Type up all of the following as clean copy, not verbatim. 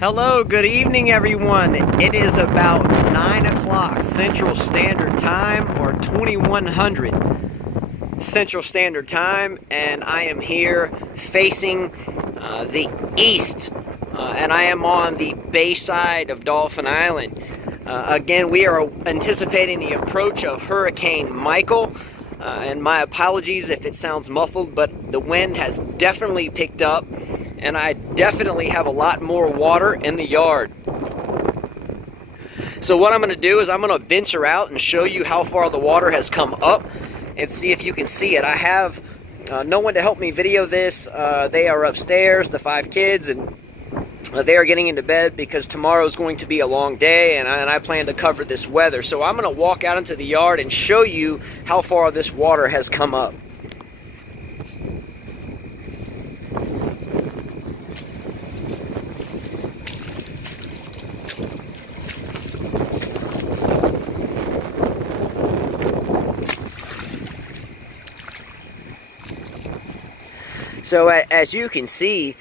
Hello, good evening everyone. It is about 9 o'clock Central Standard Time, or 2100 Central Standard Time, and I am here facing the east, and I am on the bay side of Dauphin Island. Again, we are anticipating the approach of Hurricane Michael, and my apologies if it sounds muffled, but the wind has definitely picked up, and I definitely have a lot more water in the yard. So what I'm going to do is I'm going to venture out and show you how far the water has come up and see if you can see it. I have no one to help me video this. They are upstairs, the 5 kids, and they are getting into bed because tomorrow is going to be a long day, and I plan to cover this weather. So I'm going to walk out into the yard and show you how far this water has come up. So as you can see,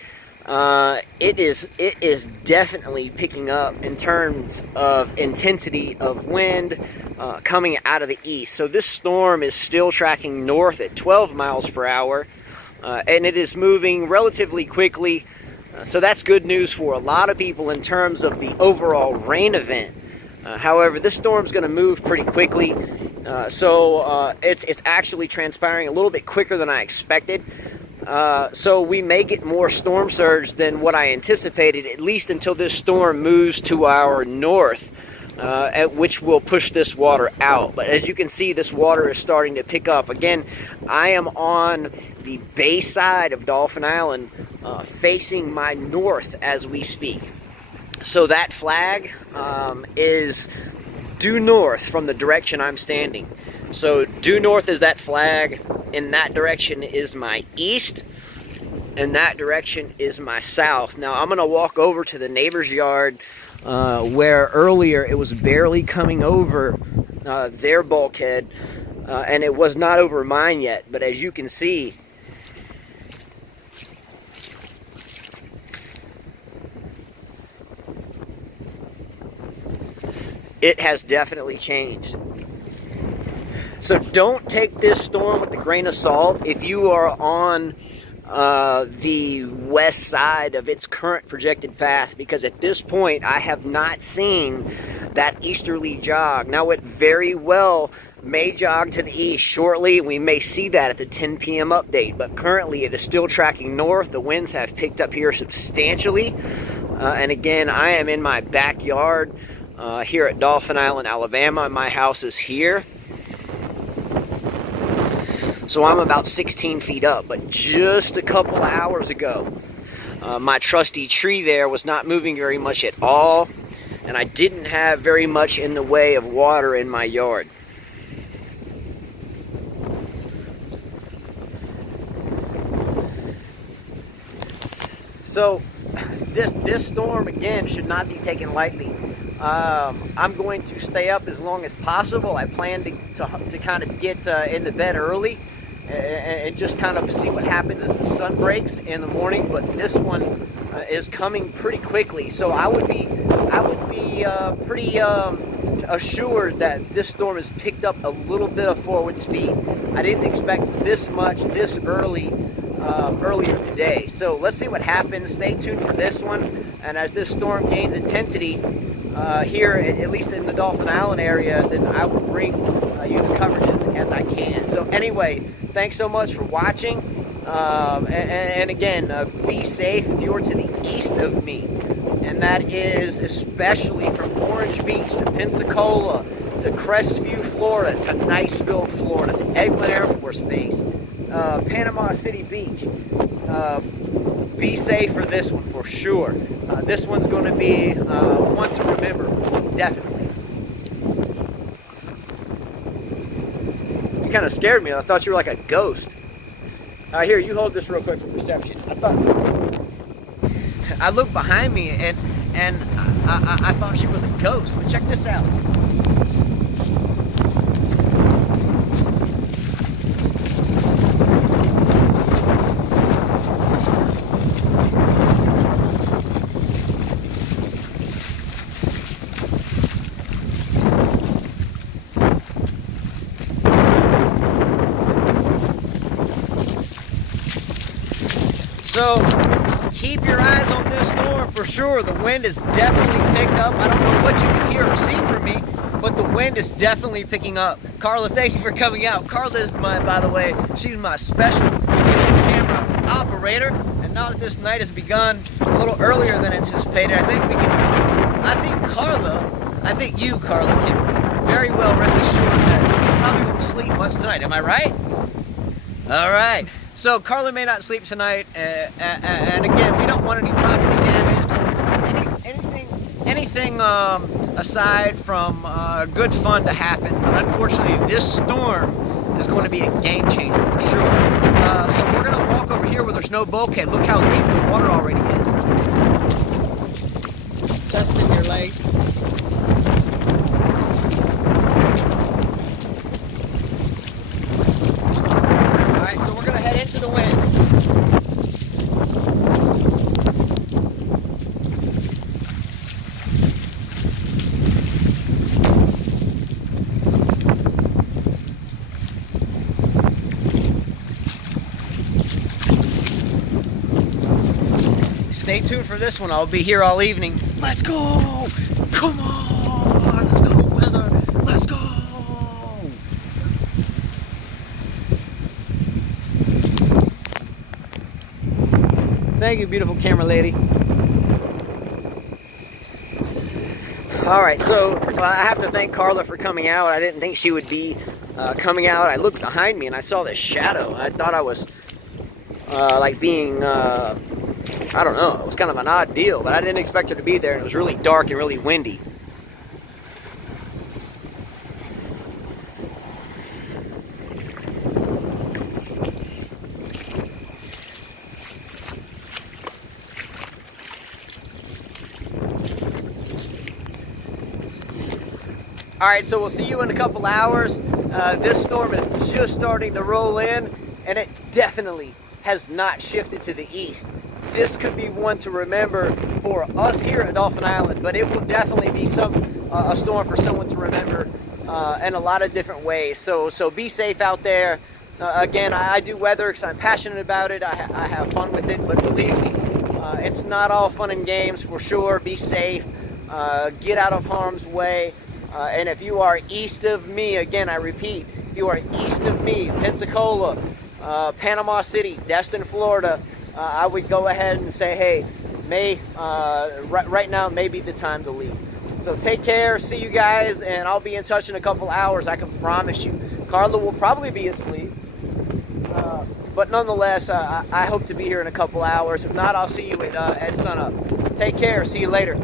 it is definitely picking up in terms of intensity of wind coming out of the east. So this storm is still tracking north at 12 miles per hour, and it is moving relatively quickly. So that's good news for a lot of people in terms of the overall rain event. However, this storm's going to move pretty quickly, so it's actually transpiring a little bit quicker than I expected. So we may get more storm surge than what I anticipated, at least until this storm moves to our north, which will push this water out. But as you can see, this water is starting to pick up. Again, I am on the bay side of Dauphin Island, facing my north as we speak. So that flag is due north from the direction I'm standing. So due north is that flag. In that direction is my east, and that direction is my south. Now I'm going to walk over to the neighbor's yard where earlier it was barely coming over their bulkhead, and it was not over mine yet. But as you can see, it has definitely changed. So don't take this storm with a grain of salt if you are on the west side of its current projected path, because at this point I have not seen that easterly jog. Now it very well may jog to the east shortly. We may see that at the 10 p.m. update, but currently it is still tracking north. The winds have picked up here substantially, and again, I am in my backyard here at Dauphin Island, Alabama. My house is here. So I'm about 16 feet up, but just a couple of hours ago, my trusty tree there was not moving very much at all, and I didn't have very much in the way of water in my yard. So this storm, again, should not be taken lightly. I'm going to stay up as long as possible. I plan to kind of get into bed early and just kind of see what happens as the sun breaks in the morning. But this one is coming pretty quickly, so I would be pretty assured that this storm has picked up a little bit of forward speed. I didn't expect this much this earlier today. So let's see what happens. Stay tuned for this one, and as this storm gains intensity here, at least in the Dauphin Island area, then I will bring you the coverage as I can. So anyway, thanks so much for watching, and again, be safe if you're to the east of me, and that is especially from Orange Beach to Pensacola to Crestview, Florida, to Niceville, Florida, to Eglin Air Force Base, Panama City Beach. Be safe for this one for sure. This one's going to be one to remember, definitely. You kind of scared me. I thought you were like a ghost. Here, you hold this real quick for reception. I looked behind me and I thought she was a ghost. But check this out. So keep your eyes on this storm for sure. The wind is definitely picked up. I don't know what you can hear or see from me, but the wind is definitely picking up. Carla, thank you for coming out. Carla is by the way, she's my special video camera operator. And now that this night has begun a little earlier than anticipated, I think you, Carla, can very well rest assured that you probably won't sleep much tonight. Am I right? All right. So Carla may not sleep tonight, and again, we don't want any property damage or anything aside from good fun to happen. But unfortunately, this storm is going to be a game changer for sure. So we're going to walk over here with our snow bulkhead. Look how deep the water already is. Just in your leg. Into the wind. Stay tuned for this one. I'll be here all evening. Let's go! Come on! Let's go, weather! Let's go! Thank you, beautiful camera lady. All right, so I have to thank Carla for coming out. I didn't think she would be coming out. I looked behind me and I saw this shadow. I thought I was like being, I don't know, it was kind of an odd deal, but I didn't expect her to be there, and it was really dark and really windy. All right, so we'll see you in a couple hours. This storm is just starting to roll in, and it definitely has not shifted to the east. This could be one to remember for us here at Dauphin Island, but it will definitely be a storm for someone to remember in a lot of different ways. So be safe out there. Again, I do weather because I'm passionate about it. I have fun with it, but believe me, it's not all fun and games for sure. Be safe. Get out of harm's way. And if you are east of me, again, I repeat, if you are east of me, Pensacola, Panama City, Destin, Florida, I would go ahead and say, hey, right now may be the time to leave. So take care, see you guys, and I'll be in touch in a couple hours, I can promise you. Carla will probably be asleep, but nonetheless, I hope to be here in a couple hours. If not, I'll see you at sunup. Take care, see you later.